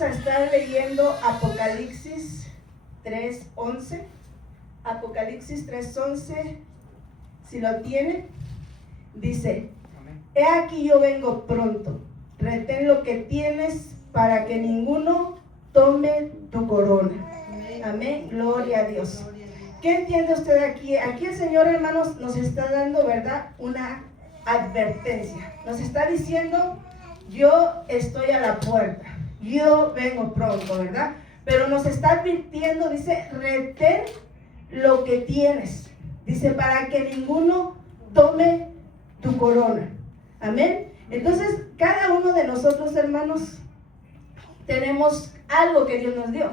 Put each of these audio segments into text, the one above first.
vamos a estar leyendo Apocalipsis 3:11. Apocalipsis 3:11, si lo tiene, dice: He aquí yo vengo pronto, retén lo que tienes para que ninguno tome tu corona. Amén, gloria a Dios. ¿Qué entiende usted aquí? Aquí el Señor, hermanos, nos está dando, ¿verdad?, una advertencia. Nos está diciendo: yo estoy a la puerta, yo vengo pronto, ¿verdad? Pero nos está advirtiendo, dice: retén lo que tienes, dice, para que ninguno tome tu corona. Amén. Entonces, cada uno de nosotros, hermanos, tenemos algo que Dios nos dio.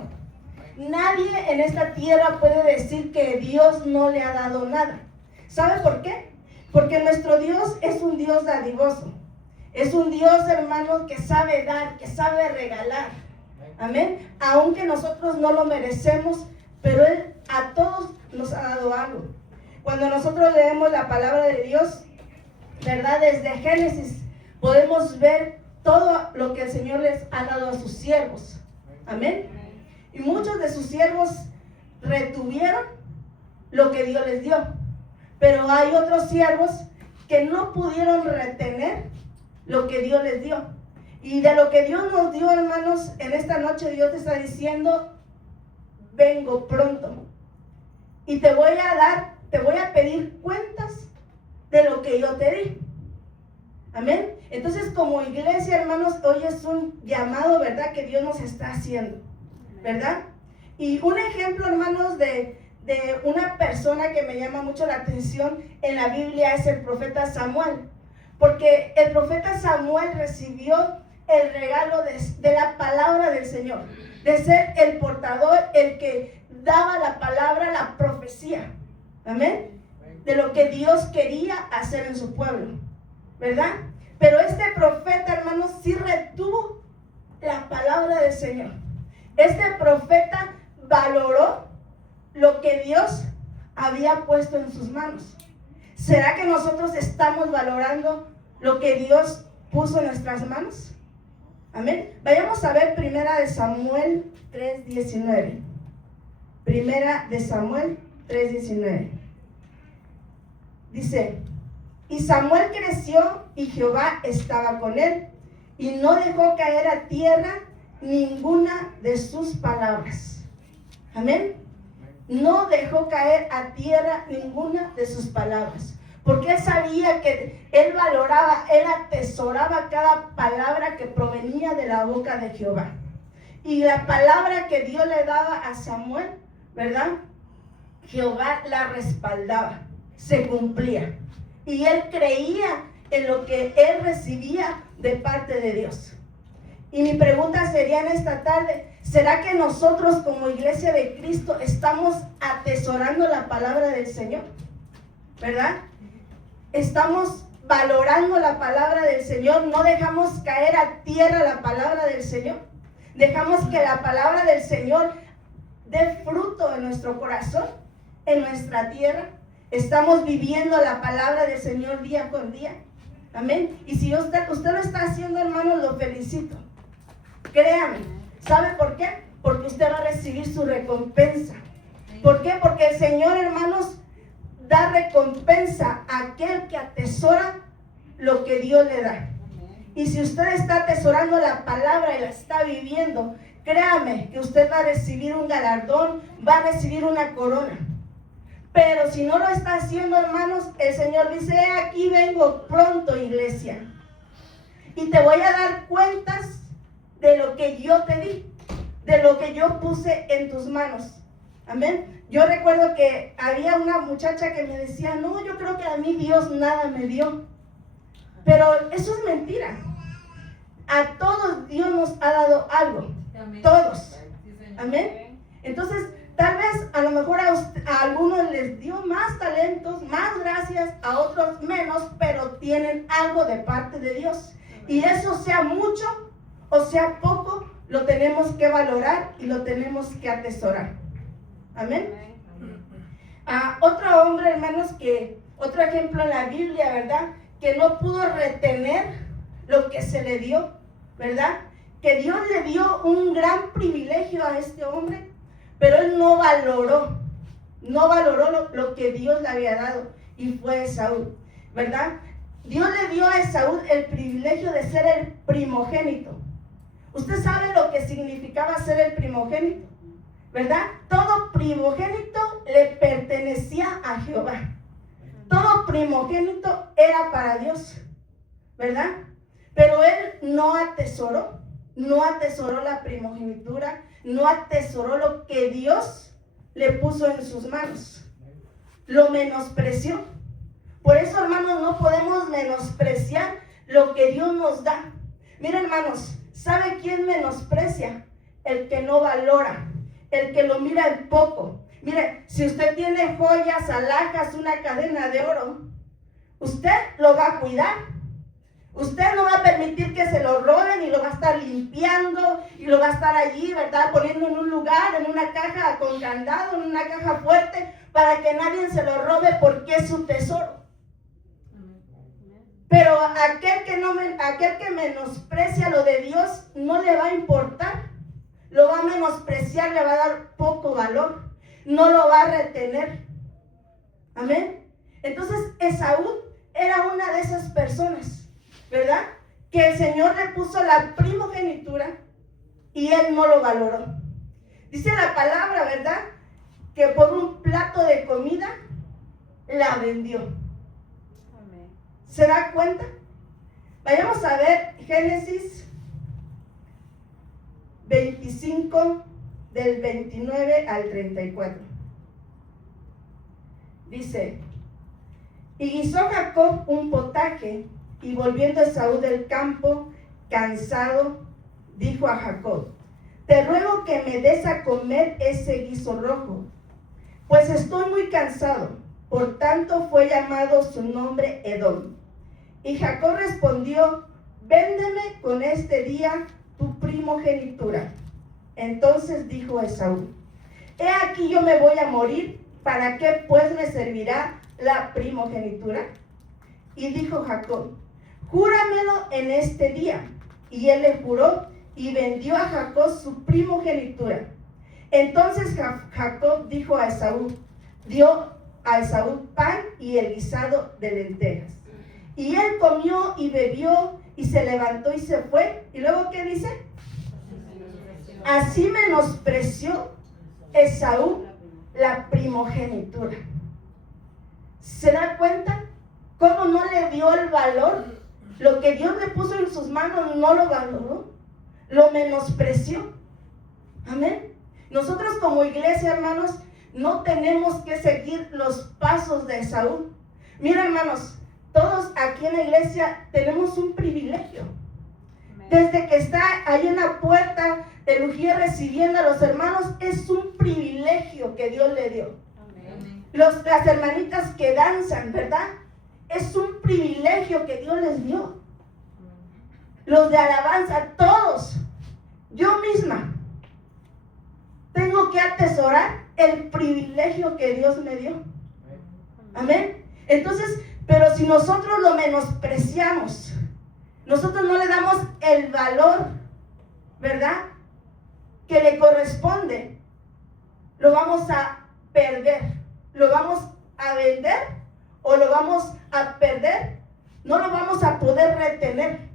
Nadie en esta tierra puede decir que Dios no le ha dado nada. ¿Sabe por qué? Porque nuestro Dios es un Dios dadivoso. Es un Dios, hermanos, que sabe dar, que sabe regalar. Amén. Aunque nosotros no lo merecemos, pero Él a todos nos ha dado algo. Cuando nosotros leemos la palabra de Dios, ¿verdad?, desde Génesis, podemos ver todo lo que el Señor les ha dado a sus siervos. Amén. Y muchos de sus siervos retuvieron lo que Dios les dio. Pero hay otros siervos que no pudieron retener lo que Dios les dio. Y de lo que Dios nos dio, hermanos, en esta noche Dios te está diciendo: vengo pronto. Y te voy a pedir cuentas de lo que yo te di. Amén. Entonces, como iglesia, hermanos, hoy es un llamado, ¿verdad?, que Dios nos está haciendo, ¿verdad? Y un ejemplo, hermanos, de una persona que me llama mucho la atención en la Biblia es el profeta Samuel. Porque el profeta Samuel recibió el regalo de la palabra del Señor, de ser el portador, el que daba la palabra, la profecía. Amén. De lo que Dios quería hacer en su pueblo, ¿verdad? Pero este profeta, hermanos, sí retuvo la palabra del Señor. Este profeta valoró lo que Dios había puesto en sus manos. ¿Será que nosotros estamos valorando lo que Dios puso en nuestras manos? Amén. Vayamos a ver Primera de Samuel 3:19. Primera de Samuel 3:19. Dice: y Samuel creció y Jehová estaba con él, y no dejó caer a tierra ninguna de sus palabras. Amén. No dejó caer a tierra ninguna de sus palabras. Porque él sabía que él valoraba, él atesoraba cada palabra que provenía de la boca de Jehová. Y la palabra que Dios le daba a Samuel, ¿verdad?, Jehová la respaldaba, se cumplía. Y él creía en lo que él recibía de parte de Dios. Y mi pregunta sería en esta tarde: ¿será que nosotros como iglesia de Cristo estamos atesorando la palabra del Señor? ¿Verdad? Estamos valorando la palabra del Señor. No dejamos caer a tierra la palabra del Señor. Dejamos que la palabra del Señor dé fruto en nuestro corazón, en nuestra tierra. Estamos viviendo la palabra del Señor día con día. Amén. Y si usted lo está haciendo, hermano, lo felicito. Créame. ¿Sabe por qué? Porque usted va a recibir su recompensa. ¿Por qué? Porque el Señor, hermanos, da recompensa a aquel que atesora lo que Dios le da. Y si usted está atesorando la palabra y la está viviendo, créame que usted va a recibir un galardón, va a recibir una corona. Pero si no lo está haciendo, hermanos, el Señor dice: aquí vengo pronto, iglesia, y te voy a dar cuentas de lo que yo te di, de lo que yo puse en tus manos. Amén. Yo recuerdo que había una muchacha que me decía: no, yo creo que a mí Dios nada me dio. Pero eso es mentira. A todos Dios nos ha dado algo. Amén. Todos. Amén. Entonces, tal vez a lo mejor a algunos les dio más talentos, más gracias, a otros menos, pero tienen algo de parte de Dios. Y eso, sea mucho o sea poco, lo tenemos que valorar y lo tenemos que atesorar. Amén. Otro hombre, hermanos, otro ejemplo en la Biblia, ¿verdad?, que no pudo retener lo que se le dio, ¿verdad?, que Dios le dio un gran privilegio a este hombre, pero él no valoró lo que Dios le había dado, y fue Esaú, ¿verdad? Dios le dio a Esaú el privilegio de ser el primogénito. Usted sabe lo que significaba ser el primogénito, ¿verdad? Todo primogénito le pertenecía a Jehová. Todo primogénito era para Dios, ¿verdad? Pero él no atesoró la primogenitura, no atesoró lo que Dios le puso en sus manos. Lo menospreció. Por eso, hermanos, no podemos menospreciar lo que Dios nos da. Miren, hermanos, ¿sabe quién menosprecia? El que no valora, el que lo mira en poco. Mire, si usted tiene joyas, alhajas, una cadena de oro, usted lo va a cuidar. Usted no va a permitir que se lo roben y lo va a estar limpiando y lo va a estar allí, ¿verdad? Poniendo en un lugar, en una caja con candado, en una caja fuerte, para que nadie se lo robe porque es su tesoro. Pero aquel que menosprecia lo de Dios no le va a importar. Lo va a menospreciar, le va a dar poco valor. No lo va a retener. Amén. Entonces Esaú era una de esas personas, ¿verdad? Que el Señor le puso la primogenitura y él no lo valoró. Dice la palabra, ¿verdad? Que por un plato de comida la vendió. Amén. ¿Se da cuenta? Vayamos a ver Génesis 25 del 29 al 34. Dice: y guisó Jacob un potaje, y volviendo Esaú del campo, cansado, dijo a Jacob: te ruego que me des a comer ese guiso rojo, pues estoy muy cansado. Por tanto fue llamado su nombre Edom. Y Jacob respondió: véndeme con este día tu primogenitura. Entonces dijo Esaú: he aquí yo me voy a morir, ¿para qué pues me servirá la primogenitura? Y dijo Jacob: júramelo en este día. Y él le juró y vendió a Jacob su primogenitura. Entonces Jacob dijo a Esaú, dio a Esaú pan y el guisado de lentejas. Y él comió y bebió y se levantó y se fue. ¿Y luego qué dice? Así menospreció Esaú la primogenitura. ¿Se da cuenta cómo no le dio el valor? Lo que Dios le puso en sus manos no lo valoró, lo menospreció. Amén. Nosotros como iglesia, hermanos, no tenemos que seguir los pasos de Esaú. Mira, hermanos, todos aquí en la iglesia tenemos un privilegio. Desde que está ahí en la puerta de Lujía recibiendo a los hermanos, es un privilegio que Dios le dio. Amén. Las hermanitas que danzan, ¿verdad? Es un privilegio que Dios les dio. Los de alabanza, todos. Yo misma tengo que atesorar el privilegio que Dios me dio. Amén. Entonces, pero si nosotros lo menospreciamos, nosotros no le damos el valor, ¿verdad?, que le corresponde, lo vamos a perder. Lo vamos a vender o lo vamos a perder. No lo vamos a poder retener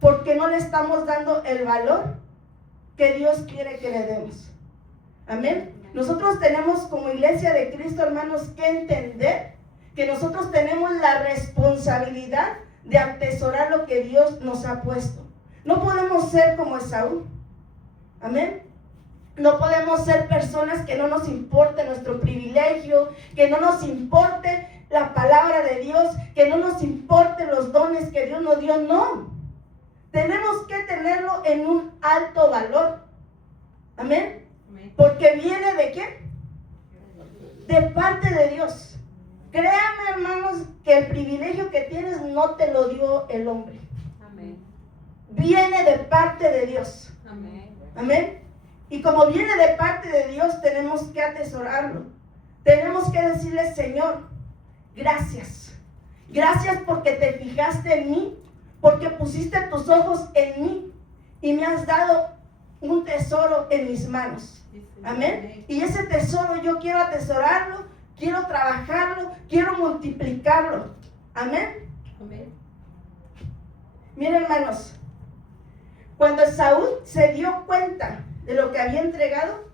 porque no le estamos dando el valor que Dios quiere que le demos. Amén. Nosotros tenemos como iglesia de Cristo, hermanos, que entender que nosotros tenemos la responsabilidad de atesorar lo que Dios nos ha puesto. No podemos ser como Esaú. Amén. No podemos ser personas que no nos importe nuestro privilegio, que no nos importe la palabra de Dios, que no nos importe los dones que Dios nos dio. No. Tenemos que tenerlo en un alto valor. Amén. Porque viene ¿de quién? De parte de Dios. Créame, hermanos, que el privilegio que tienes no te lo dio el hombre. Amén. Viene de parte de Dios. Amén. Amén. Y como viene de parte de Dios, tenemos que atesorarlo. Tenemos que decirle: Señor, gracias. Gracias porque te fijaste en mí, porque pusiste tus ojos en mí. y me has dado un tesoro en mis manos. Amén. Y ese tesoro yo quiero atesorarlo, quiero trabajarlo, quiero multiplicarlo. Amén. Amén. Miren, hermanos, cuando Saúl se dio cuenta de lo que había entregado,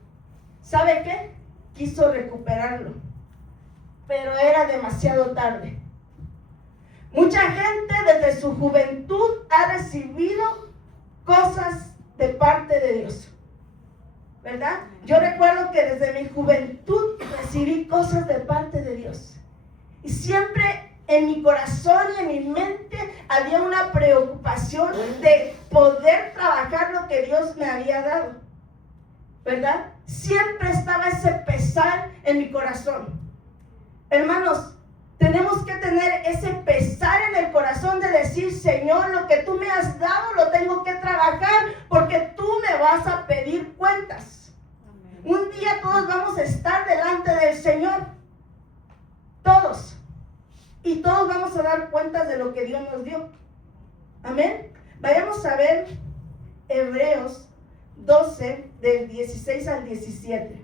¿sabe qué? Quiso recuperarlo, pero era demasiado tarde. Mucha gente desde su juventud ha recibido cosas de parte de Dios, ¿verdad? Yo recuerdo que desde mi juventud recibí cosas de parte de Dios. Y siempre en mi corazón y en mi mente había una preocupación de poder trabajar lo que Dios me había dado, ¿verdad? Siempre estaba ese pesar en mi corazón. Hermanos, tenemos que tener ese pesar en el corazón de decir, Señor, lo que tú me has dado lo tengo que trabajar porque tú me vas a pedir cuentas. Amén. Un día todos vamos a estar delante del Señor. Todos. Y todos vamos a dar cuentas de lo que Dios nos dio. Amén. Vayamos a ver Hebreos 12, del 16 al 17.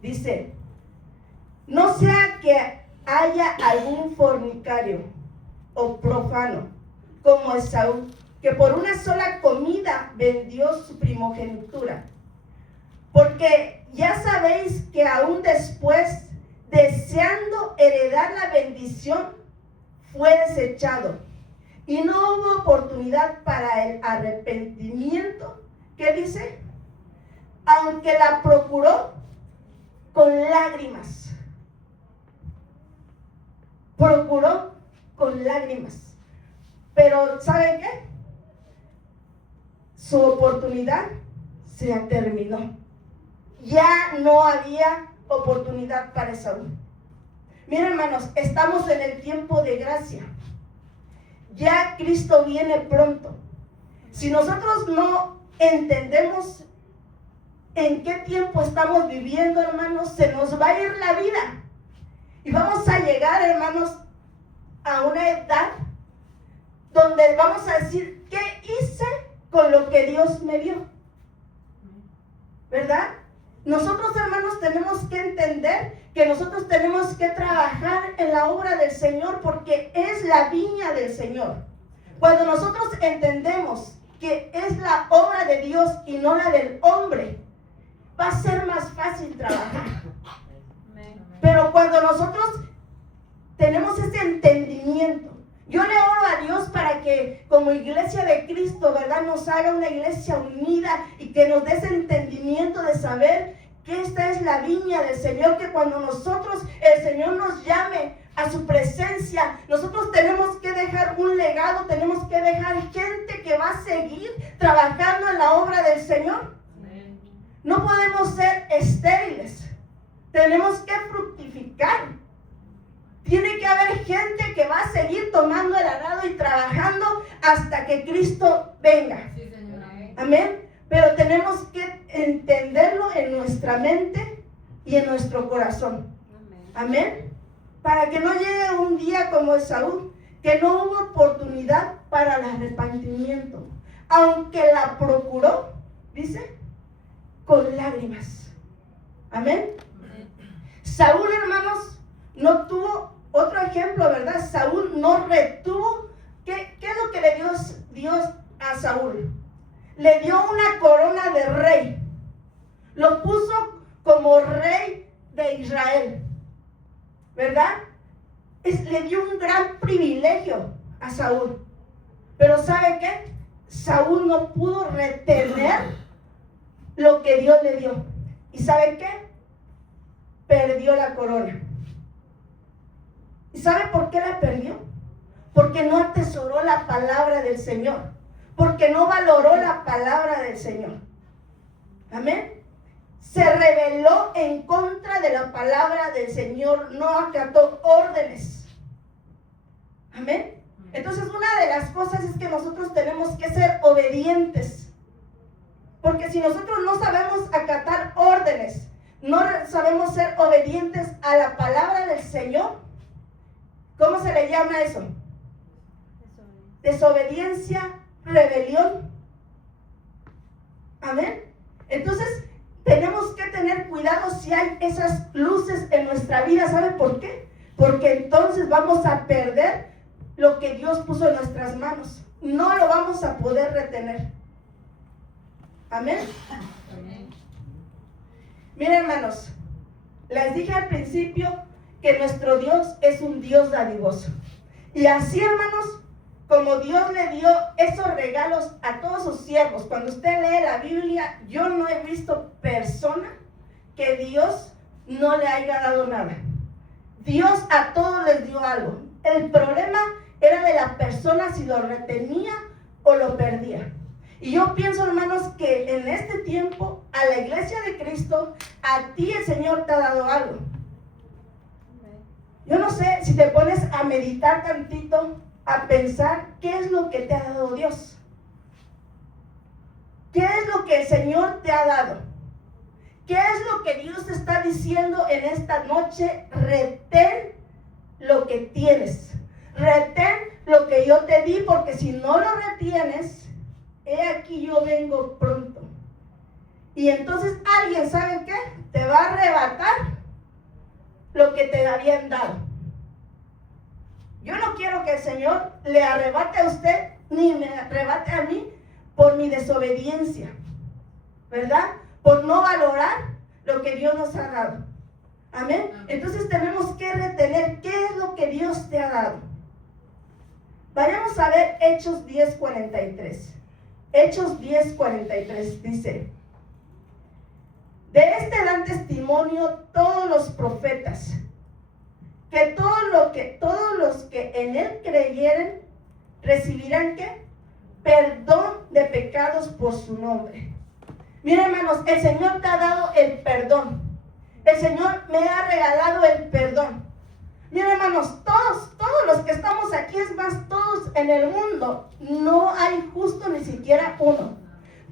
Dice, no sea que haya algún fornicario o profano como Esaú, que por una sola comida vendió su primogenitura. Porque ya sabéis que aún después, deseando heredar la bendición, fue desechado. Y no hubo oportunidad para el arrepentimiento. ¿Qué dice? Aunque la procuró con lágrimas. Procuró con lágrimas. Pero ¿saben qué? Su oportunidad se terminó. Ya no había oportunidad para Saúl. Miren, hermanos, estamos en el tiempo de gracia. Ya Cristo viene pronto. Si nosotros no entendemos en qué tiempo estamos viviendo, hermanos, se nos va a ir la vida. Y vamos a llegar, hermanos, a una edad donde vamos a decir, ¿qué hice con lo que Dios me dio? ¿Verdad? Nosotros, hermanos, tenemos que entender que nosotros tenemos que trabajar en la obra del Señor porque es la viña del Señor. Cuando nosotros entendemos que es la obra de Dios y no la del hombre, va a ser más fácil trabajar. Pero cuando nosotros tenemos ese entendimiento, yo le oro a Dios para que como iglesia de Cristo, ¿verdad?, nos haga una iglesia unida y que nos dé ese entendimiento de saber que esta es la viña del Señor, que cuando nosotros, el Señor nos llame a su presencia, nosotros tenemos que dejar un legado, tenemos que dejar gente que va a seguir trabajando en la obra del Señor. Amén. No podemos ser estériles, tenemos que fructificar. Tiene que haber gente que va a seguir tomando el arado y trabajando hasta que Cristo venga. Sí, señor. Amén. Pero tenemos que entenderlo en nuestra mente y en nuestro corazón. Amén. Para que no llegue un día como Esaú, que no hubo oportunidad para el arrepentimiento. Aunque la procuró, dice, con lágrimas. Amén. Saúl, hermanos, no tuvo otro ejemplo, ¿verdad? Saúl no retuvo. ¿Qué es lo que le dio Dios a Saúl? Le dio una corona de rey. Lo puso como rey de Israel, ¿verdad? Le dio un gran privilegio a Saúl. Pero ¿sabe qué? Saúl no pudo retener lo que Dios le dio. ¿Y sabe qué? Perdió la corona. ¿Y sabe por qué la perdió? Porque no atesoró la palabra del Señor. Porque no valoró la palabra del Señor. Amén. Se rebeló en contra de la palabra del Señor. No acató órdenes. Amén. Entonces una de las cosas es que nosotros tenemos que ser obedientes. Porque si nosotros no sabemos acatar órdenes, no sabemos ser obedientes a la palabra del Señor, ¿cómo se le llama eso? desobediencia, rebelión. Amén. Entonces, tenemos que tener cuidado si hay esas luces en nuestra vida. ¿Sabe por qué? Porque entonces vamos a perder lo que Dios puso en nuestras manos. No lo vamos a poder retener. Amén. Amén. Miren, hermanos, les dije al principio que nuestro Dios es un Dios dadivoso. Y así, hermanos, como Dios le dio esos regalos a todos sus siervos. Cuando usted lee la Biblia, yo no he visto persona que Dios no le haya dado nada. Dios a todos les dio algo. El problema era de la persona si lo retenía o lo perdía. Y yo pienso, hermanos, que en este tiempo, a la iglesia de Cristo, a ti el Señor te ha dado algo. Yo no sé si te pones a meditar tantito, a pensar qué es lo que te ha dado Dios. ¿Qué es lo que el Señor te ha dado? ¿Qué es lo que Dios te está diciendo en esta noche? Retén lo que tienes. Retén lo que yo te di, porque si no lo retienes, he aquí yo vengo pronto. Y entonces alguien, ¿sabe qué? Te va a arrebatar lo que te habían dado. Yo no quiero que el Señor le arrebate a usted, ni me arrebate a mí por mi desobediencia, ¿verdad? Por no valorar lo que Dios nos ha dado. Amén. Entonces tenemos que retener qué es lo que Dios te ha dado. Vayamos a ver Hechos 10:43. Hechos 10:43 dice: de este dan testimonio todos los profetas, que todos los que en él creyeren recibirán ¿qué? Perdón de pecados por su nombre. Miren, hermanos, el Señor te ha dado el perdón. El Señor me ha regalado el perdón. Miren, hermanos, todos los que estamos aquí, es más, todos en el mundo, no hay justo ni siquiera uno.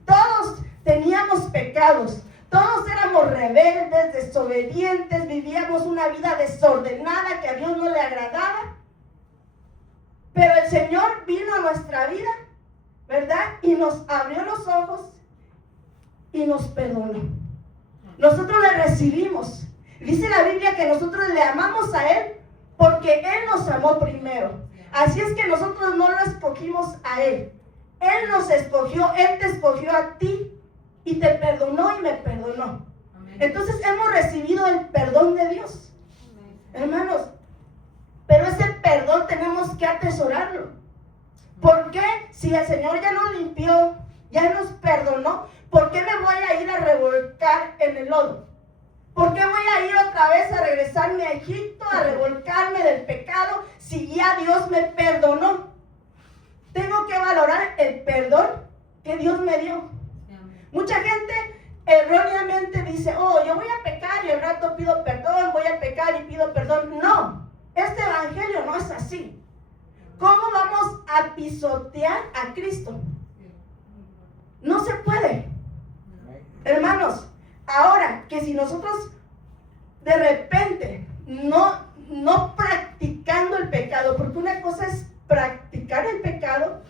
Todos teníamos pecados. Todos éramos rebeldes, desobedientes, vivíamos una vida desordenada que a Dios no le agradaba. Pero el Señor vino a nuestra vida, ¿verdad? Y nos abrió los ojos y nos perdonó. Nosotros le recibimos. Dice la Biblia que nosotros le amamos a Él porque Él nos amó primero. Así es que nosotros no lo escogimos a Él. Él nos escogió, Él te escogió a ti. Y te perdonó y me perdonó. Amén. Entonces hemos recibido el perdón de Dios. Amén. Hermanos, pero ese perdón tenemos que atesorarlo. ¿Por qué? Si el Señor ya nos limpió, ya nos perdonó, ¿por qué me voy a ir a revolcar en el lodo? ¿Por qué voy a ir otra vez a regresarme a Egipto, a revolcarme del pecado, si ya Dios me perdonó? Tengo que valorar el perdón que Dios me dio. Mucha gente erróneamente dice: oh, yo voy a pecar y al rato pido perdón, voy a pecar y pido perdón. No, este evangelio no es así. ¿Cómo vamos a pisotear a Cristo? No se puede. Hermanos, ahora que si nosotros de repente no practicando el pecado, porque una cosa es practicar el pecado,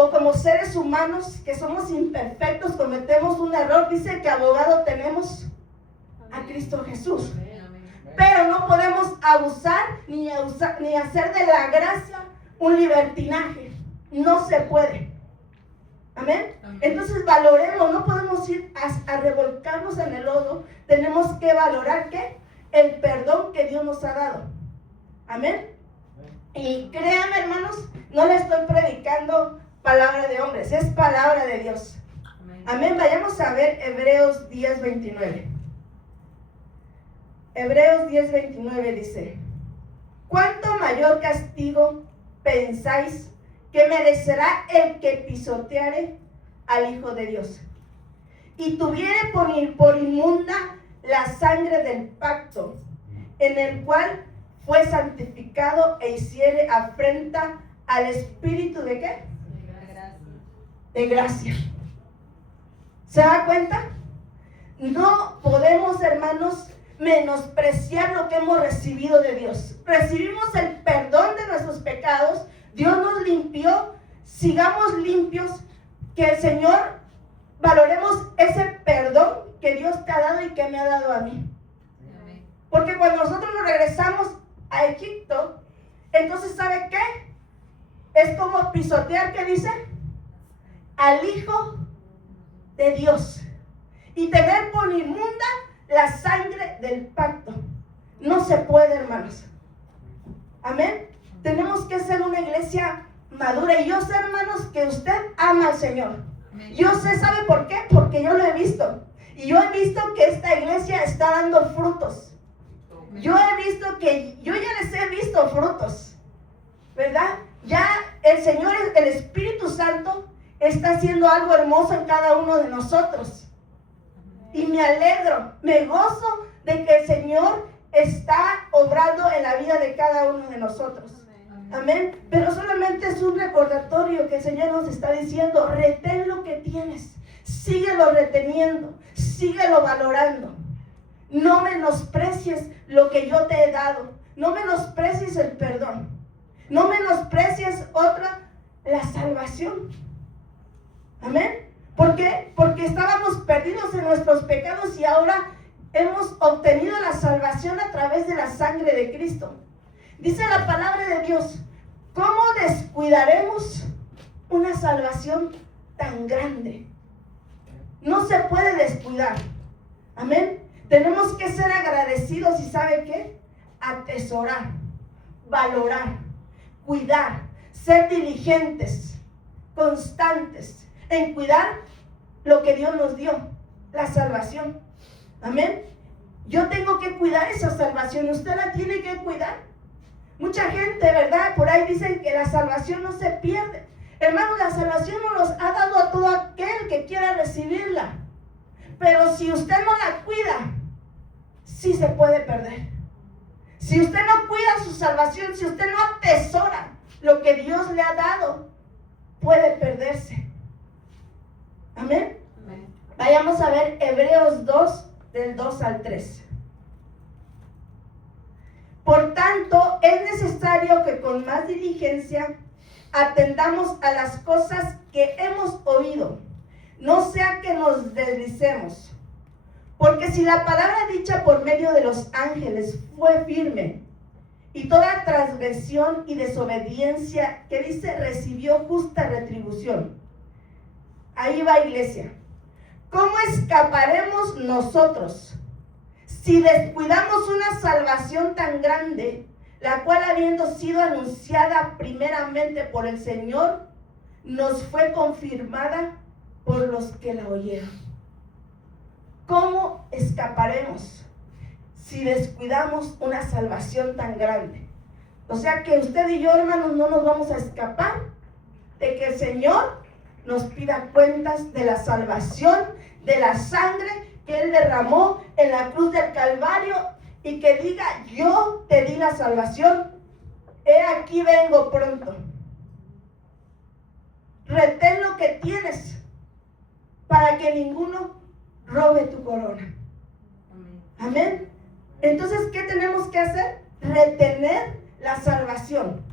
o como seres humanos que somos imperfectos, cometemos un error. Dice que abogado tenemos a Cristo Jesús. Pero no podemos abusar ni hacer de la gracia un libertinaje. No se puede. Amén. Entonces valoremos, no podemos ir a revolcarnos en el lodo. Tenemos que valorar ¿qué? El perdón que Dios nos ha dado. Amén. Y créanme, hermanos, no le estoy predicando palabra de hombres, es palabra de Dios. Amén. Amén. Vayamos a ver Hebreos 10:29. Hebreos 10:29 dice: ¿cuánto mayor castigo pensáis que merecerá el que pisoteare al Hijo de Dios y tuviere por inmunda la sangre del pacto, en el cual fue santificado e hiciere afrenta al Espíritu de qué? De gracia. ¿Se da cuenta? No podemos, hermanos, menospreciar lo que hemos recibido de Dios. Recibimos el perdón de nuestros pecados. Dios nos limpió. sigamos limpios, que el Señor valoremos ese perdón que Dios te ha dado y que me ha dado a mí. Porque cuando nosotros nos regresamos a Egipto, entonces ¿sabe qué? Es como pisotear, ¿qué dice? Al Hijo de Dios y tener por inmunda la sangre del pacto. No se puede, hermanos. Amén. Tenemos que ser una iglesia madura. Y yo sé, hermanos, que usted ama al Señor. Yo sé, ¿sabe por qué? Porque yo lo he visto. Y yo he visto que esta iglesia está dando frutos. Yo he visto que, yo ya les he visto frutos, ¿verdad? Ya el Señor, el Espíritu Santo, está haciendo algo hermoso en cada uno de nosotros. Y me alegro, me gozo de que el Señor está obrando en la vida de cada uno de nosotros. Amén. Pero solamente es un recordatorio que el Señor nos está diciendo: retén lo que tienes, síguelo reteniendo, síguelo valorando. No menosprecies lo que yo te he dado, no menosprecies el perdón, no menosprecies la salvación. Amén. ¿Por qué? Porque estábamos perdidos en nuestros pecados y ahora hemos obtenido la salvación a través de la sangre de Cristo. Dice la palabra de Dios: ¿cómo descuidaremos una salvación tan grande? No se puede descuidar. Amén. Tenemos que ser agradecidos y ¿sabe qué? Atesorar, valorar, cuidar, ser diligentes, constantes en cuidar lo que Dios nos dio, la salvación. Amén. Yo tengo que cuidar esa salvación, usted la tiene que cuidar. Mucha gente, ¿verdad? Por ahí dicen que la salvación no se pierde. Hermano, la salvación nos ha dado a todo aquel que quiera recibirla. Pero si usted no la cuida, sí se puede perder. Si usted no cuida su salvación, si usted no atesora lo que Dios le ha dado, puede perderse. Amén. Amén. Vayamos a ver Hebreos 2, del 2 al 3. Por tanto, es necesario que con más diligencia atendamos a las cosas que hemos oído, no sea que nos deslicemos. Porque si la palabra dicha por medio de los ángeles fue firme, y toda transgresión y desobediencia, que dice, recibió justa retribución. Ahí va, iglesia. ¿Cómo escaparemos nosotros si descuidamos una salvación tan grande, la cual, habiendo sido anunciada primeramente por el Señor, nos fue confirmada por los que la oyeron? ¿Cómo escaparemos si descuidamos una salvación tan grande? O sea que usted y yo, hermanos, no nos vamos a escapar de que el Señor nos pida cuentas de la salvación, de la sangre que Él derramó en la cruz del Calvario, y que diga: yo te di la salvación, he aquí vengo pronto. Retén lo que tienes para que ninguno robe tu corona. Amén. Entonces, ¿qué tenemos que hacer? Retener la salvación,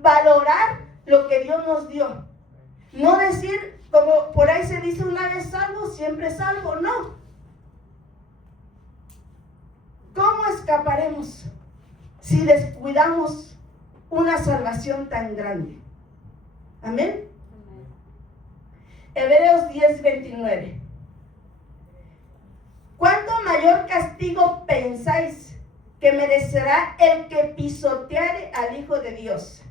valorar lo que Dios nos dio. No decir, como por ahí se dice, una vez salvo, siempre salvo. No. ¿Cómo escaparemos si descuidamos una salvación tan grande? Amén. Hebreos 10:29. ¿Cuánto mayor castigo pensáis que merecerá el que pisoteare al Hijo de Dios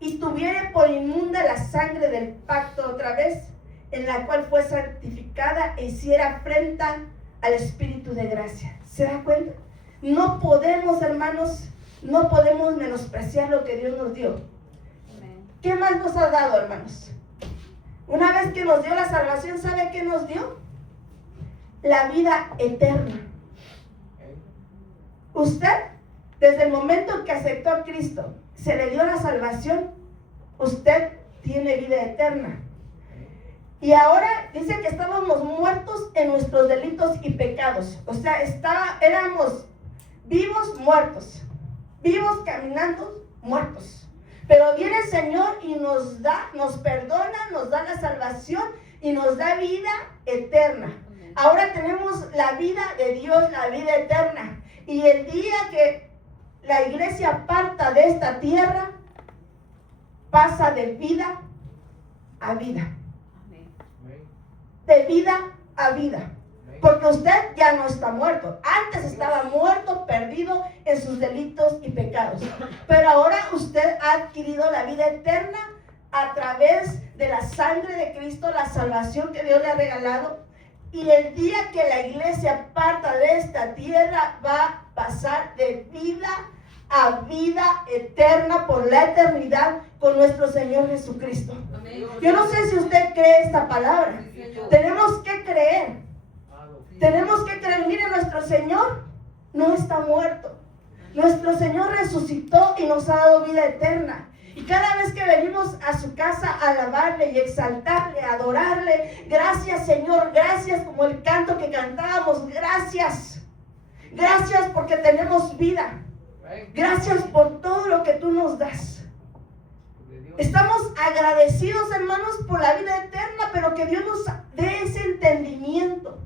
y tuviere por inmunda la sangre del pacto otra vez, en la cual fue santificada e hiciera afrenta al Espíritu de gracia? ¿Se da cuenta? No podemos, hermanos, no podemos menospreciar lo que Dios nos dio. ¿Qué más nos ha dado, hermanos? Una vez que nos dio la salvación, ¿sabe qué nos dio? La vida eterna. Usted, desde el momento que aceptó a Cristo, se le dio la salvación, usted tiene vida eterna. Y ahora dice que estábamos muertos en nuestros delitos y pecados. O sea, éramos vivos, muertos. Vivos, caminando, muertos. Pero viene el Señor y nos perdona, nos da la salvación y nos da vida eterna. Ahora tenemos la vida de Dios, la vida eterna. Y el día que la iglesia parta de esta tierra, pasa de vida a vida. De vida a vida. Porque usted ya no está muerto. Antes estaba muerto, perdido en sus delitos y pecados. Pero ahora usted ha adquirido la vida eterna a través de la sangre de Cristo, la salvación que Dios le ha regalado. Y el día que la iglesia parta de esta tierra, va a pasar de vida a vida eterna por la eternidad con nuestro Señor Jesucristo. Yo no sé si usted cree esta palabra. Tenemos que creer. Tenemos que creer. Mire, nuestro Señor no está muerto. Nuestro Señor resucitó y nos ha dado vida eterna. Y cada vez que venimos a su casa a alabarle y exaltarle, a adorarle, gracias Señor, gracias, como el canto que cantábamos, gracias. Gracias porque tenemos vida. Gracias por todo lo que tú nos das. Estamos agradecidos, hermanos, por la vida eterna, pero que Dios nos dé ese entendimiento.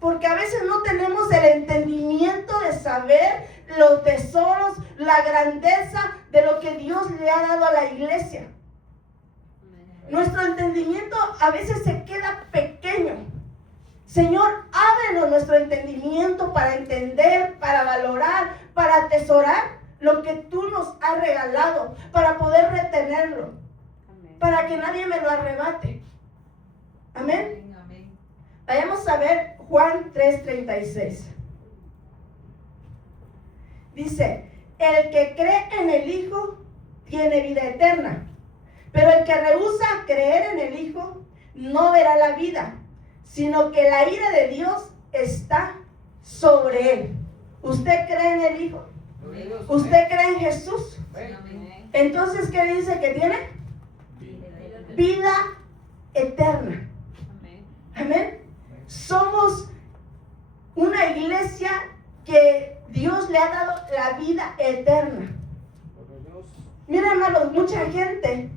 Porque a veces no tenemos el entendimiento de saber los tesoros, la grandeza de lo que Dios le ha dado a la iglesia. Nuestro entendimiento a veces se queda pequeño. Señor, ábrenos nuestro entendimiento para entender, para valorar, para atesorar lo que tú nos has regalado, para poder retenerlo, para que nadie me lo arrebate. Amén. Vayamos a ver Juan 3:36. Dice, el que cree en el Hijo tiene vida eterna, pero el que rehúsa creer en el Hijo no verá la vida, sino que la ira de Dios está sobre él. ¿Usted cree en el Hijo? ¿Usted cree en Jesús? Entonces, ¿qué dice que tiene? Vida eterna. Amén. Somos una iglesia que Dios le ha dado la vida eterna. Mira, hermanos, mucha gente,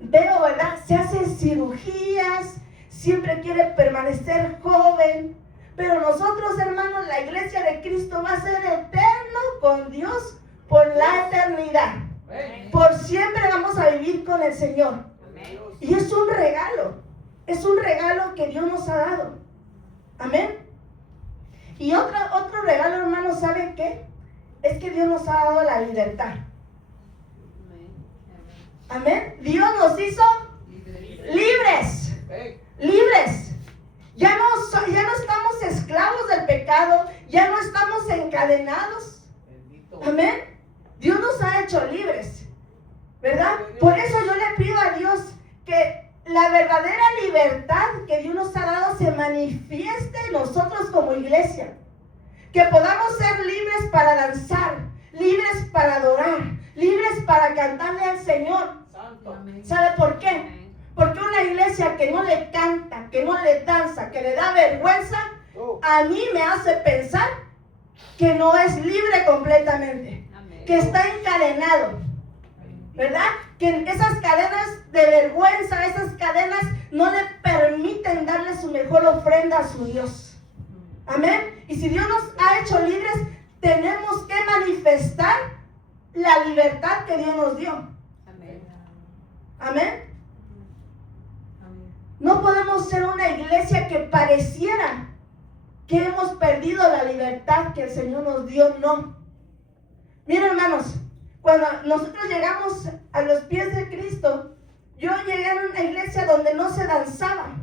veo, ¿verdad? Se hacen cirugías, siempre quiere permanecer joven. Pero nosotros, hermanos, la iglesia de Cristo va a ser eterno con Dios por la eternidad. Por siempre vamos a vivir con el Señor. Y es un regalo. Es un regalo que Dios nos ha dado. Amén. Y otro regalo, hermanos, ¿saben qué? Es que Dios nos ha dado la libertad. Amén. Dios nos hizo libres. Libres. Ya no estamos esclavos del pecado. Ya no estamos encadenados. Amén. Dios nos ha hecho libres, ¿verdad? Por eso yo le pido a Dios que la verdadera libertad que Dios nos ha dado se manifieste en nosotros como iglesia. Que podamos ser libres para danzar, libres para adorar, libres para cantarle al Señor. ¿Sabe por qué? Porque una iglesia que no le canta, que no le danza, que le da vergüenza, a mí me hace pensar que no es libre completamente, que está encadenado, ¿verdad? Que esas cadenas de vergüenza, esas cadenas no le permiten darle su mejor ofrenda a su Dios. Amén. Y si Dios nos ha hecho libres, tenemos que manifestar la libertad que Dios nos dio. Amén. No podemos ser una iglesia que pareciera que hemos perdido la libertad que el Señor nos dio. No. Miren, hermanos, cuando nosotros llegamos a los pies de Cristo, yo llegué a una iglesia donde no se danzaba,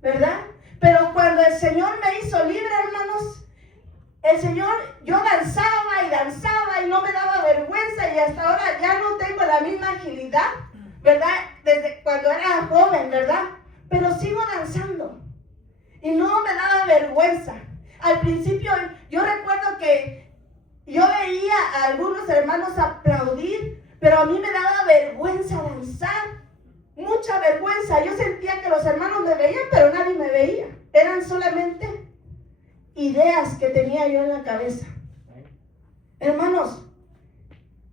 ¿verdad? Pero cuando el Señor me hizo libre, hermanos, el Señor, yo danzaba y no me daba vergüenza, y hasta ahora ya no tengo la misma agilidad, ¿verdad? Desde cuando era joven, ¿verdad? Pero sigo danzando y no me daba vergüenza. Al principio yo recuerdo que yo veía a algunos hermanos aplaudir, pero a mí me daba vergüenza danzar, mucha vergüenza. Yo sentía que los hermanos me veían, pero nadie me veía. Eran solamente ideas que tenía yo en la cabeza. Hermanos,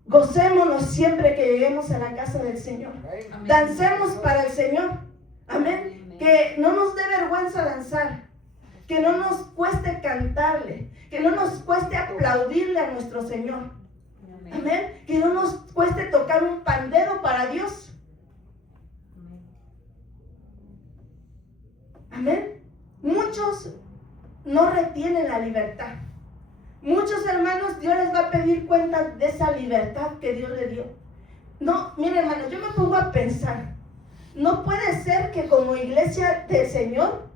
Gocémonos siempre que lleguemos a la casa del Señor. Amén. Dancemos para el Señor. Amén. Amén. Que no nos dé vergüenza danzar. Que no nos cueste cantarle. Que no nos cueste aplaudirle a nuestro Señor. Amén. Amén. Que no nos cueste tocar un pandero para Dios. Amén. Muchos no retienen la libertad. Muchos hermanos, Dios les va a pedir cuenta de esa libertad que Dios le dio. No, miren hermanos, yo me pongo a pensar. No puede ser que como iglesia del Señor,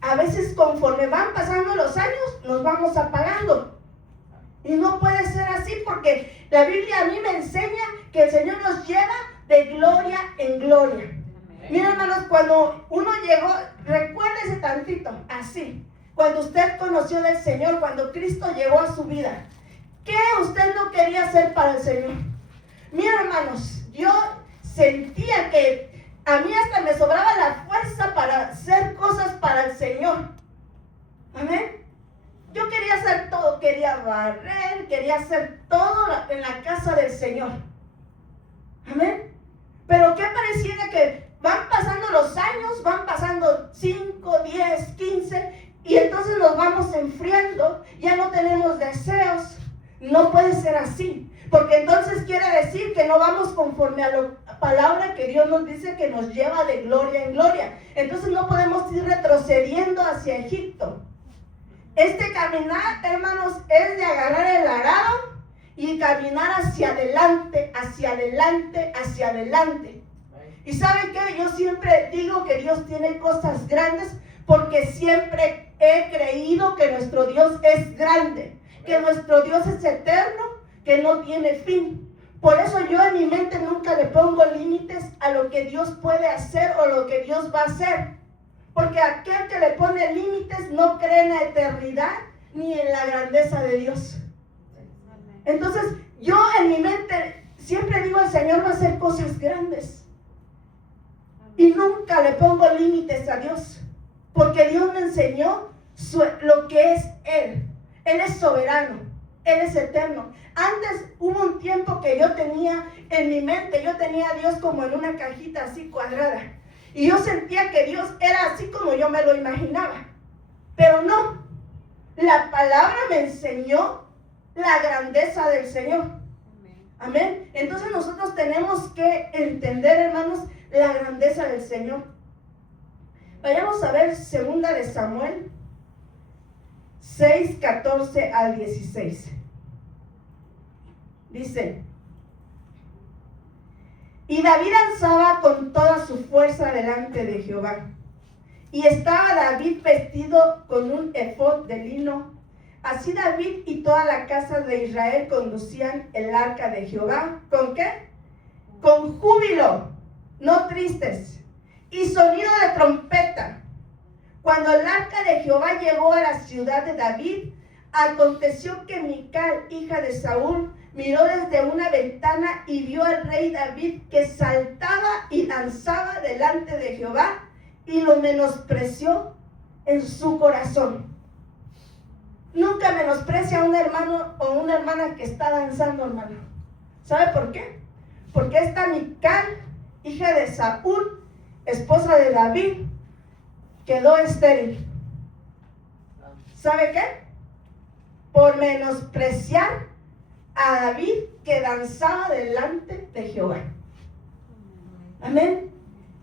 a veces conforme van pasando los años, nos vamos apagando. Y no puede ser así porque la Biblia a mí me enseña que el Señor nos lleva de gloria en gloria. Miren hermanos, cuando uno llegó, recuérdese tantito, así. Cuando usted conoció del Señor, cuando Cristo llegó a su vida, ¿qué usted no quería hacer para el Señor? Miren hermanos, yo sentía que a mí hasta me sobraba la fuerza para hacer cosas para el Señor. Amén. Yo quería hacer todo, quería barrer, quería hacer todo en la casa del Señor. Amén. Pero ¿qué pareciera que van pasando los años, van pasando 5, 10, 15, y entonces nos vamos enfriando, ya no tenemos deseos? No puede ser así, porque entonces quiere decir que no vamos conforme a la palabra que Dios nos dice que nos lleva de gloria en gloria. Entonces no podemos ir retrocediendo hacia Egipto. Este caminar, hermanos, es de agarrar el arado y caminar hacia adelante, hacia adelante, hacia adelante. Y ¿saben qué? Yo siempre digo que Dios tiene cosas grandes porque siempre he creído que nuestro Dios es grande, que nuestro Dios es eterno, que no tiene fin. Por eso yo en mi mente nunca le pongo límites a lo que Dios puede hacer o lo que Dios va a hacer. Porque aquel que le pone límites no cree en la eternidad ni en la grandeza de Dios. Entonces yo en mi mente siempre digo, el Señor va a hacer cosas grandes. Y nunca le pongo límites a Dios, porque Dios me enseñó lo que es Él. Él es soberano, Él es eterno. Antes hubo un tiempo que yo tenía en mi mente, yo tenía a Dios como en una cajita así cuadrada. Y yo sentía que Dios era así como yo me lo imaginaba. Pero no, la palabra me enseñó la grandeza del Señor. Amén. Entonces nosotros tenemos que entender, hermanos, la grandeza del Señor. Vayamos a ver 2 de Samuel 6, 14 al 16. Dice: y David alzaba con toda su fuerza delante de Jehová. Y estaba David vestido con un efod de lino. Así David y toda la casa de Israel conducían el arca de Jehová. ¿Con qué? Con júbilo, no tristes, y sonido de trompeta. Cuando el arca de Jehová llegó a la ciudad de David, aconteció que Mical, hija de Saúl, miró desde una ventana y vio al rey David que saltaba y danzaba delante de Jehová, y lo menospreció en su corazón. Nunca menosprecia a un hermano o una hermana que está danzando, hermano. ¿Sabe por qué? Porque esta Mical, hija de Saúl, esposa de David, quedó estéril. ¿Sabe qué? Por menospreciar a David que danzaba delante de Jehová. Amén.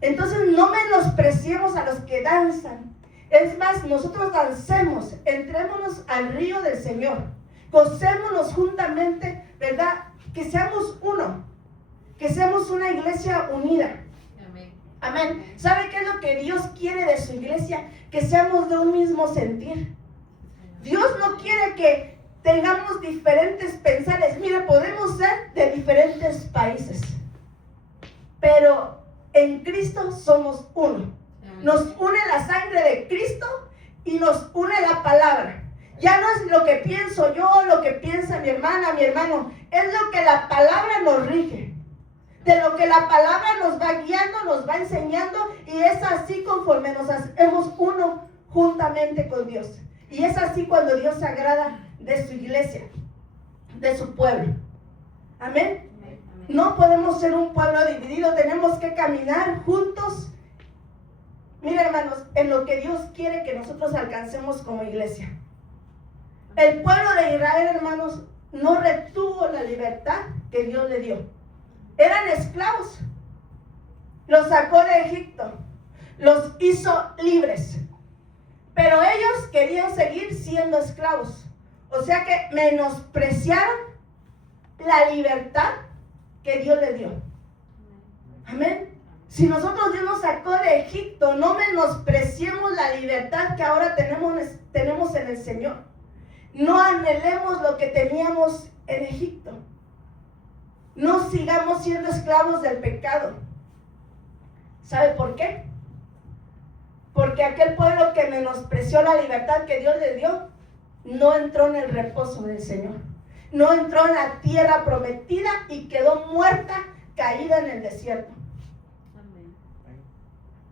Entonces no menospreciemos a los que danzan. Es más, nosotros dancemos, entrémonos al río del Señor, gocémonos juntamente, ¿verdad? Que seamos uno, que seamos una iglesia unida. Amén. Amén. ¿Sabe qué es lo que Dios quiere de su iglesia? Que seamos de un mismo sentir. Dios no quiere que tengamos diferentes pensares. Mire, podemos ser de diferentes países, pero en Cristo somos uno. Nos une la sangre de Cristo y nos une la palabra. Ya no es lo que pienso yo, lo que piensa mi hermana, mi hermano. Es lo que la palabra nos rige. De lo que la palabra nos va guiando, nos va enseñando. Y es así conforme nos hacemos uno juntamente con Dios. Y es así cuando Dios se agrada de su iglesia, de su pueblo. Amén. No podemos ser un pueblo dividido, tenemos que caminar juntos. Mira, hermanos, en lo que Dios quiere que nosotros alcancemos como iglesia. El pueblo de Israel, hermanos, no retuvo la libertad que Dios le dio. Eran esclavos. Los sacó de Egipto, los hizo libres. Pero ellos querían seguir siendo esclavos. O sea que menospreciaron la libertad que Dios le dio. Amén. Si nosotros Dios nos sacó de Egipto, no menospreciemos la libertad que ahora tenemos en el Señor. No anhelemos lo que teníamos en Egipto. No sigamos siendo esclavos del pecado. ¿Sabe por qué? Porque aquel pueblo que menospreció la libertad que Dios le dio, no entró en el reposo del Señor. No entró en la tierra prometida y quedó muerta, caída en el desierto. Amén.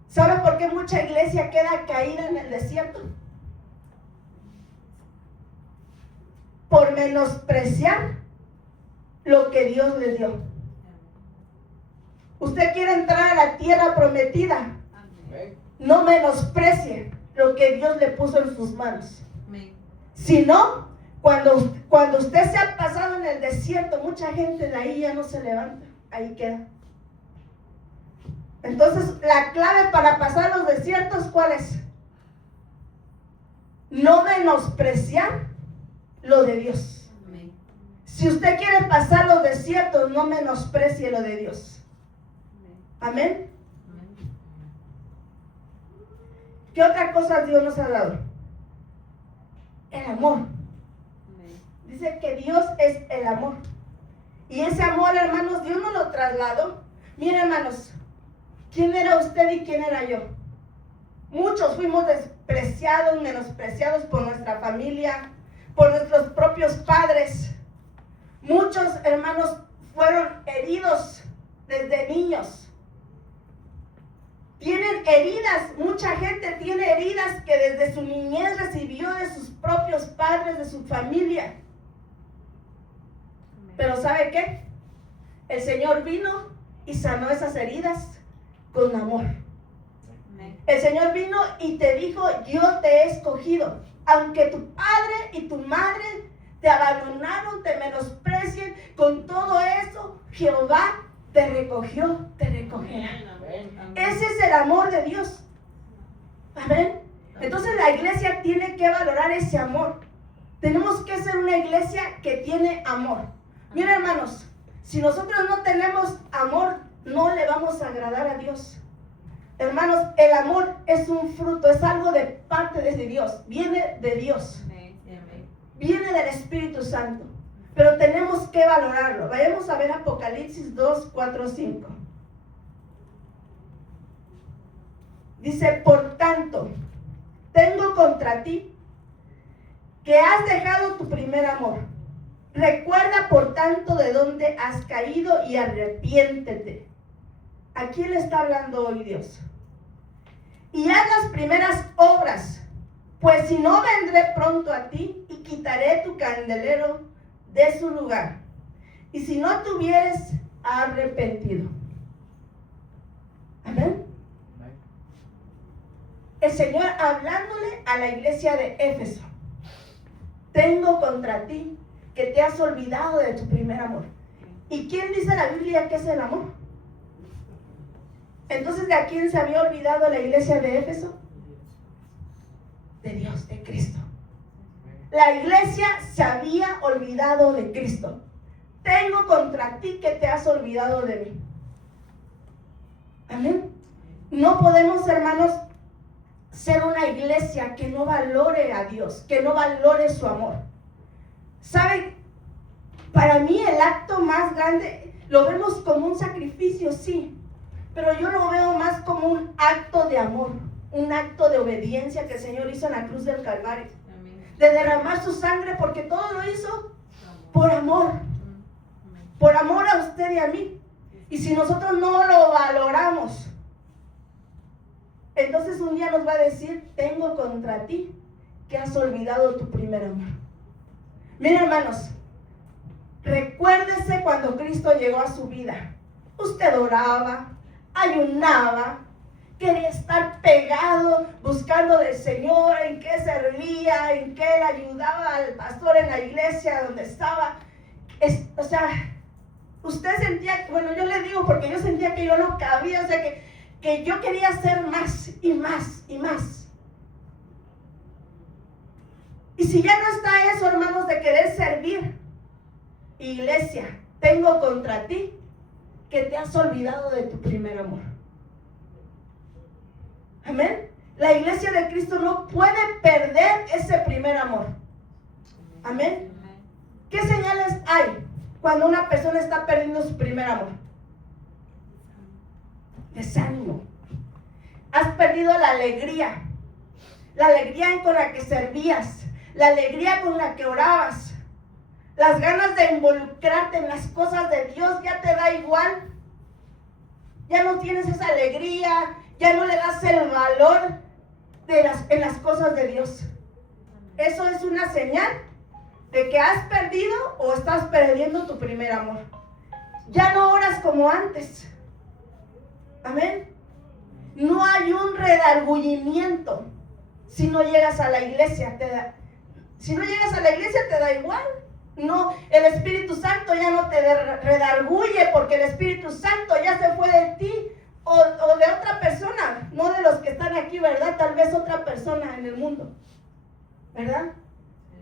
¿Sabe por qué mucha iglesia queda caída en el desierto? Por menospreciar lo que Dios le dio. Usted quiere entrar a la tierra prometida. Amén. No menosprecie lo que Dios le puso en sus manos. Amén. Si no, cuando usted se ha pasado en el desierto, mucha gente de ahí ya no se levanta, ahí queda. Entonces, la clave para pasar los desiertos, ¿cuál es? No menospreciar lo de Dios. Amén. Si usted quiere pasar los desiertos, no menosprecie lo de Dios. Amén. Amén. ¿Qué otra cosa Dios nos ha dado? El amor. Amén. Dice que Dios es el amor. Y ese amor, hermanos, Dios nos lo trasladó. Miren, hermanos, ¿quién era usted y quién era yo? Muchos fuimos despreciados, menospreciados por nuestra familia, por nuestros propios padres. Muchos hermanos fueron heridos desde niños. Tienen heridas, mucha gente tiene heridas que desde su niñez recibió de sus propios padres, de su familia. Pero ¿sabe qué? El Señor vino y sanó esas heridas con amor. El Señor vino y te dijo, yo te he escogido. Aunque tu padre y tu madre te abandonaron, te menosprecien, con todo eso, Jehová te recogió, te recogerá. Ese es el amor de Dios. Amén. Entonces la iglesia tiene que valorar ese amor. Tenemos que ser una iglesia que tiene amor. Miren, hermanos, si nosotros no tenemos amor, no le vamos a agradar a Dios. Hermanos, el amor es un fruto, es algo de parte de Dios, viene de Dios, viene del Espíritu Santo, pero tenemos que valorarlo. Vayamos a ver Apocalipsis 2, 4, 5. Dice, por tanto, tengo contra ti que has dejado tu primer amor. Recuerda, por tanto, de dónde has caído y arrepiéntete. ¿A quién le está hablando hoy Dios? Y haz las primeras obras, pues si no, vendré pronto a ti y quitaré tu candelero de su lugar. Y si no te hubieres arrepentido. Amén. El Señor hablándole a la iglesia de Éfeso. Tengo contra ti que te has olvidado de tu primer amor. ¿Y quién dice la Biblia que es el amor? Entonces, ¿de a quién se había olvidado la iglesia de Éfeso? De Dios, de Cristo. La iglesia se había olvidado de Cristo. Tengo contra ti que te has olvidado de mí. Amén. No podemos, hermanos, ser una iglesia que no valore a Dios, que no valore su amor. ¿Saben? Para mí el acto más grande lo vemos como un sacrificio, sí, pero yo lo veo más como un acto de amor, un acto de obediencia que el Señor hizo en la cruz del Calvario. Amén. De derramar su sangre, porque todo lo hizo por amor a usted y a mí. Y si nosotros no lo valoramos, entonces un día nos va a decir, tengo contra ti que has olvidado tu primer amor. Miren, hermanos, Recuérdese cuando Cristo llegó a su vida. Usted oraba, ayunaba, quería estar pegado, buscando del Señor, en qué servía, en qué le ayudaba al pastor en la iglesia donde estaba. O sea, usted sentía, bueno, yo le digo porque yo sentía que yo no cabía, o sea, que yo quería hacer más y más y más. Y si ya no está eso, hermanos, de querer servir, iglesia, tengo contra ti que te has olvidado de tu primer amor. Amén. La iglesia de Cristo no puede perder ese primer amor. Amén. ¿Qué señales hay cuando una persona está perdiendo su primer amor? Desánimo. Has perdido la alegría con la que servías, la alegría con la que orabas, las ganas de involucrarte en las cosas de Dios ya te da igual. Ya no tienes esa alegría, ya no le das el valor en las cosas de Dios. Eso es una señal de que has perdido o estás perdiendo tu primer amor. Ya no oras como antes. Amén. No hay un redargüimiento si no llegas a la iglesia. Si no llegas a la iglesia te da igual. No, el Espíritu Santo ya no te redarguye porque el Espíritu Santo ya se fue de ti o de otra persona, no de los que están aquí, ¿verdad? Tal vez otra persona en el mundo, ¿verdad?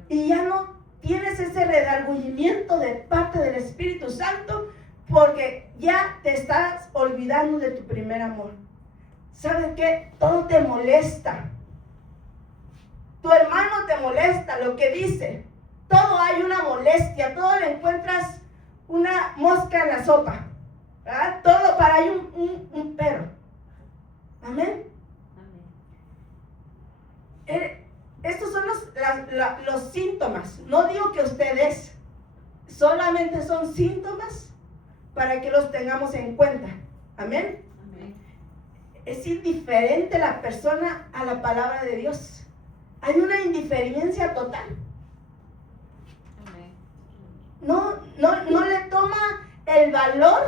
Y ya no tienes ese redargüimiento de parte del Espíritu Santo porque ya te estás olvidando de tu primer amor. ¿Sabes qué? Todo te molesta. Tu hermano te molesta lo que dice. Todo hay una molestia, todo le encuentras una mosca en la sopa, ¿verdad? Todo para ahí un pero. Amén. Estos son los síntomas. No digo que ustedes, solamente son síntomas para que los tengamos en cuenta. Amén. Amén. Es indiferente la persona a la palabra de Dios. Hay una indiferencia total. No le toma el valor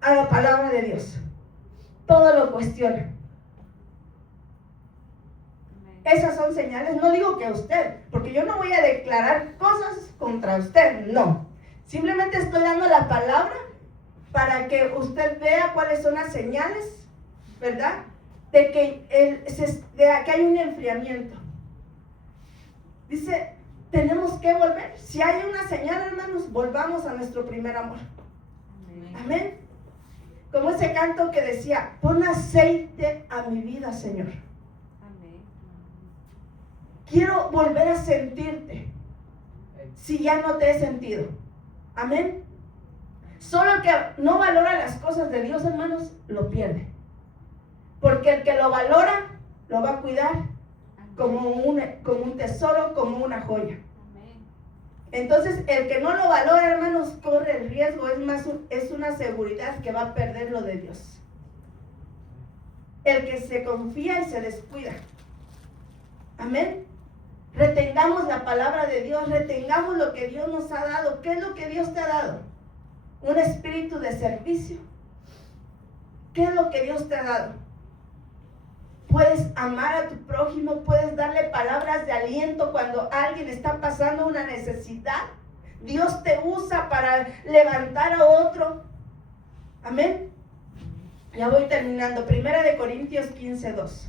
a la palabra de Dios. Todo lo cuestiona. Esas son señales. No digo que usted, porque yo no voy a declarar cosas contra usted, no. Simplemente estoy dando la palabra para que usted vea cuáles son las señales, ¿verdad? De que hay un enfriamiento. Dice, tenemos que volver. Si hay una señal, hermanos, volvamos a nuestro primer amor. Amén. Amén. Como ese canto que decía, pon aceite a mi vida, Señor. Amén. Quiero volver a sentirte si ya no te he sentido. Amén. Solo el que no valora las cosas de Dios, hermanos, lo pierde. Porque el que lo valora, lo va a cuidar como un tesoro, como una joya. Entonces, el que no lo valora, hermanos, corre el riesgo, es una seguridad que va a perder lo de Dios. El que se confía y se descuida. Amén. Retengamos la palabra de Dios, retengamos lo que Dios nos ha dado. ¿Qué es lo que Dios te ha dado? Un espíritu de servicio. ¿Qué es lo que Dios te ha dado? Puedes amar a tu prójimo, puedes darle palabras de aliento cuando alguien está pasando una necesidad. Dios te usa para levantar a otro. Amén. Ya voy terminando. 1 Corintios 15:2.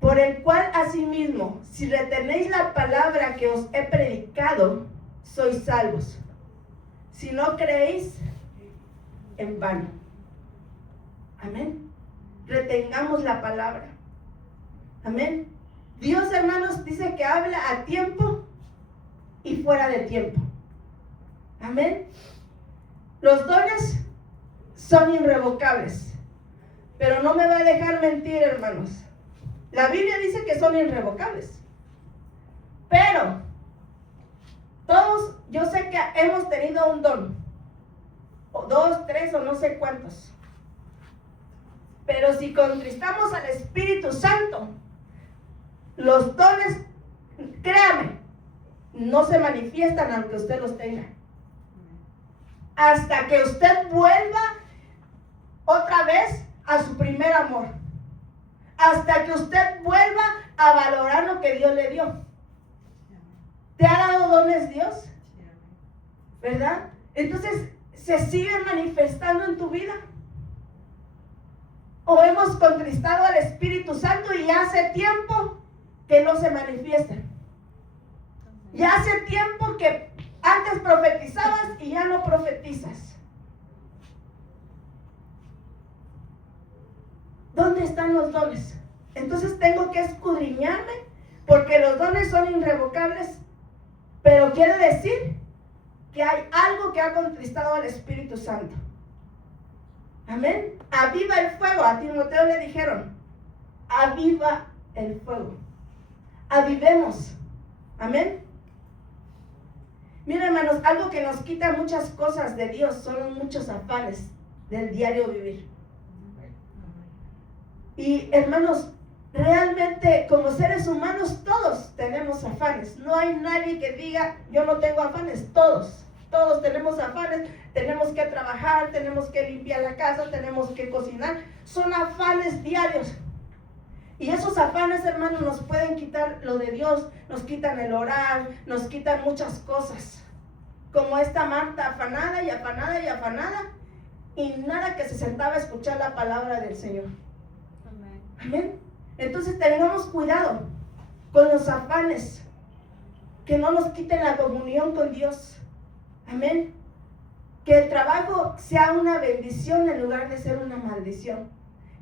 Por el cual asimismo, si retenéis la palabra que os he predicado, sois salvos. Si no creéis, en vano. Amén. Retengamos la palabra. Amén. Dios, hermanos, dice que habla a tiempo y fuera de tiempo. Amén. Los dones son irrevocables, pero no me va a dejar mentir, hermanos. La Biblia dice que son irrevocables, pero todos, yo sé que hemos tenido un don, o 2, 3 o no sé cuántos. Pero si contristamos al Espíritu Santo, los dones, créame, no se manifiestan aunque usted los tenga. Hasta que usted vuelva otra vez a su primer amor. Hasta que usted vuelva a valorar lo que Dios le dio. ¿Te ha dado dones Dios? ¿Verdad? Entonces, ¿se sigue manifestando en tu vida? ¿O hemos contristado al Espíritu Santo y ya hace tiempo que no se manifiesta? Ya hace tiempo que antes profetizabas y ya no profetizas. ¿Dónde están los dones? Entonces tengo que escudriñarme, porque los dones son irrevocables, pero quiere decir que hay algo que ha contristado al Espíritu Santo. Amén. Aviva el fuego. A Timoteo le dijeron, aviva el fuego. Avivemos. Amén. Miren, hermanos, algo que nos quita muchas cosas de Dios son muchos afanes del diario vivir. Y hermanos, realmente como seres humanos todos tenemos afanes. No hay nadie que diga yo no tengo afanes. Todos tenemos afanes. Tenemos que trabajar, tenemos que limpiar la casa, tenemos que cocinar. Son afanes diarios. Y esos afanes, hermanos, nos pueden quitar lo de Dios. Nos quitan el orar, nos quitan muchas cosas. Como esta Marta, afanada y afanada y afanada, y nada que se sentaba a escuchar la palabra del Señor. Amén. Entonces tengamos cuidado con los afanes, que no nos quiten la comunión con Dios. Amén. Que el trabajo sea una bendición en lugar de ser una maldición.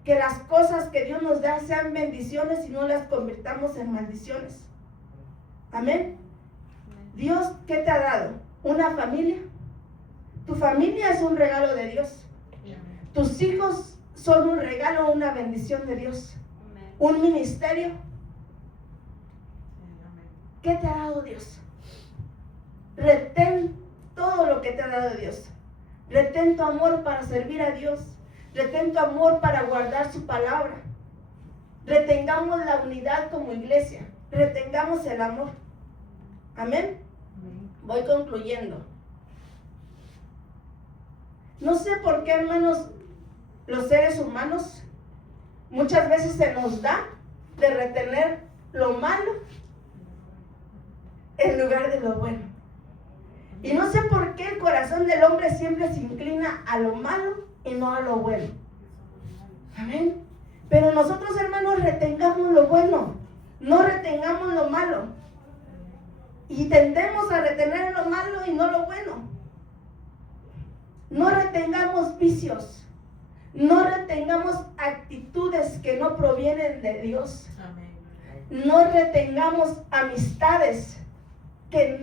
Que las cosas que Dios nos da sean bendiciones y no las convirtamos en maldiciones. Amén. Dios, ¿qué te ha dado? ¿Una familia? Tu familia es un regalo de Dios. Tus hijos son un regalo, una bendición de Dios. Un ministerio. ¿Qué te ha dado Dios? Retén todo lo que te ha dado Dios. Retén tu amor para servir a Dios. Retén tu amor para guardar su palabra. Retengamos la unidad como iglesia. Retengamos el amor. Amén. Voy concluyendo. No sé por qué, hermanos, los seres humanos muchas veces se nos da de retener lo malo en lugar de lo bueno. Y no sé por qué el corazón del hombre siempre se inclina a lo malo y no a lo bueno. Amén. Pero nosotros, hermanos, retengamos lo bueno, no retengamos lo malo. Y tendemos a retener lo malo y no lo bueno. No retengamos vicios. No retengamos actitudes que no provienen de Dios. No retengamos amistades que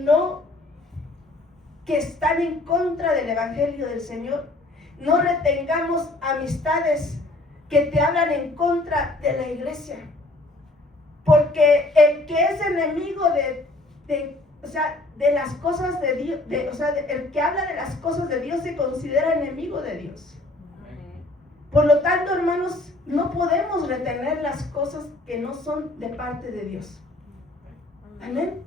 están en contra del evangelio del Señor. No retengamos amistades que te hablan en contra de la iglesia. Porque el que es enemigo de las cosas de Dios, el que habla de las cosas de Dios se considera enemigo de Dios. Por lo tanto, hermanos, no podemos retener las cosas que no son de parte de Dios. Amén.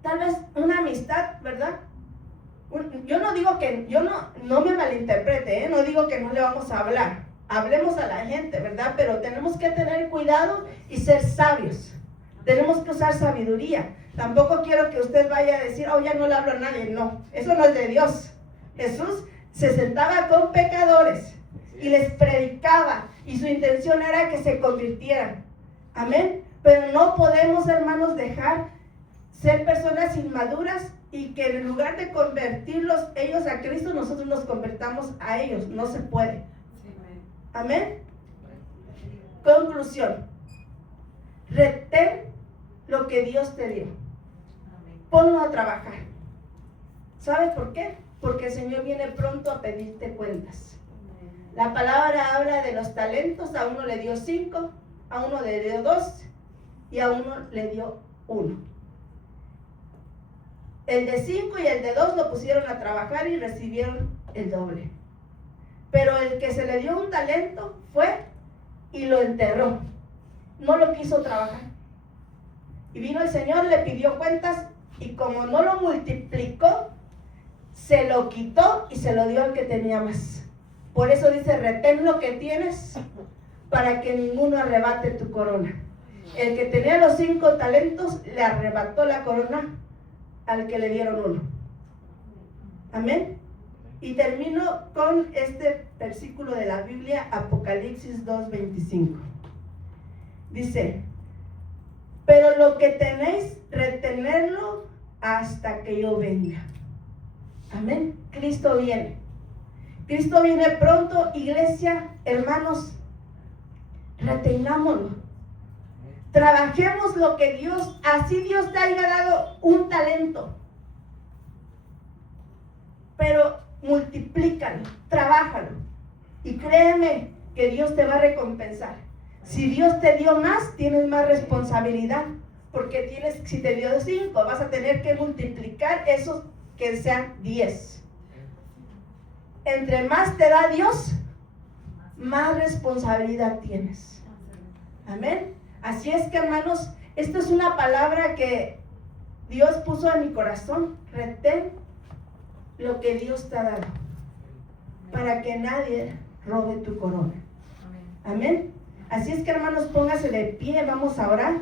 Tal vez una amistad, ¿verdad? Yo no digo que, no me malinterprete, no digo que no le vamos a hablar. Hablemos a la gente, ¿verdad? Pero tenemos que tener cuidado y ser sabios. Tenemos que usar sabiduría. Tampoco quiero que usted vaya a decir, ya no le hablo a nadie. No, eso no es de Dios. Jesús se sentaba con pecadores y les predicaba, y su intención era que se convirtieran. Amén. Pero no podemos, hermanos, dejar ser personas inmaduras y que en lugar de convertirlos ellos a Cristo, nosotros nos convertamos a ellos. No se puede. Amén. Conclusión. Retén lo que Dios te dio. Ponlo a trabajar. ¿Sabes por qué? Porque el Señor viene pronto a pedirte cuentas. La palabra habla de los talentos. A uno le dio 5, a uno le dio 2 y a uno le dio 1. El de 5 y el de 2 lo pusieron a trabajar y recibieron el doble. Pero el que se le dio un talento fue y lo enterró. No lo quiso trabajar. Y vino el Señor, le pidió cuentas y como no lo multiplicó, se lo quitó y se lo dio al que tenía más. Por eso dice, retén lo que tienes para que ninguno arrebate tu corona. El que tenía los 5 talentos le arrebató la corona al que le dieron 1. Amén. Y termino con este versículo de la Biblia, Apocalipsis 2:25. Dice, pero lo que tenéis, retenerlo hasta que yo venga. Amén. Cristo viene. Cristo viene pronto, iglesia, hermanos, retengámoslo. Trabajemos lo que Dios, así Dios te haya dado un talento. Pero multiplícalo, trabájalo. Y créeme que Dios te va a recompensar. Si Dios te dio más, tienes más responsabilidad. Porque si te dio 5, vas a tener que multiplicar esos que sean 10. Entre más te da Dios, más responsabilidad tienes. Amén. Así es que, hermanos, esta es una palabra que Dios puso en mi corazón. Retén lo que Dios te ha dado, para que nadie robe tu corona. Amén. Así es que, hermanos, póngase de pie, vamos a orar.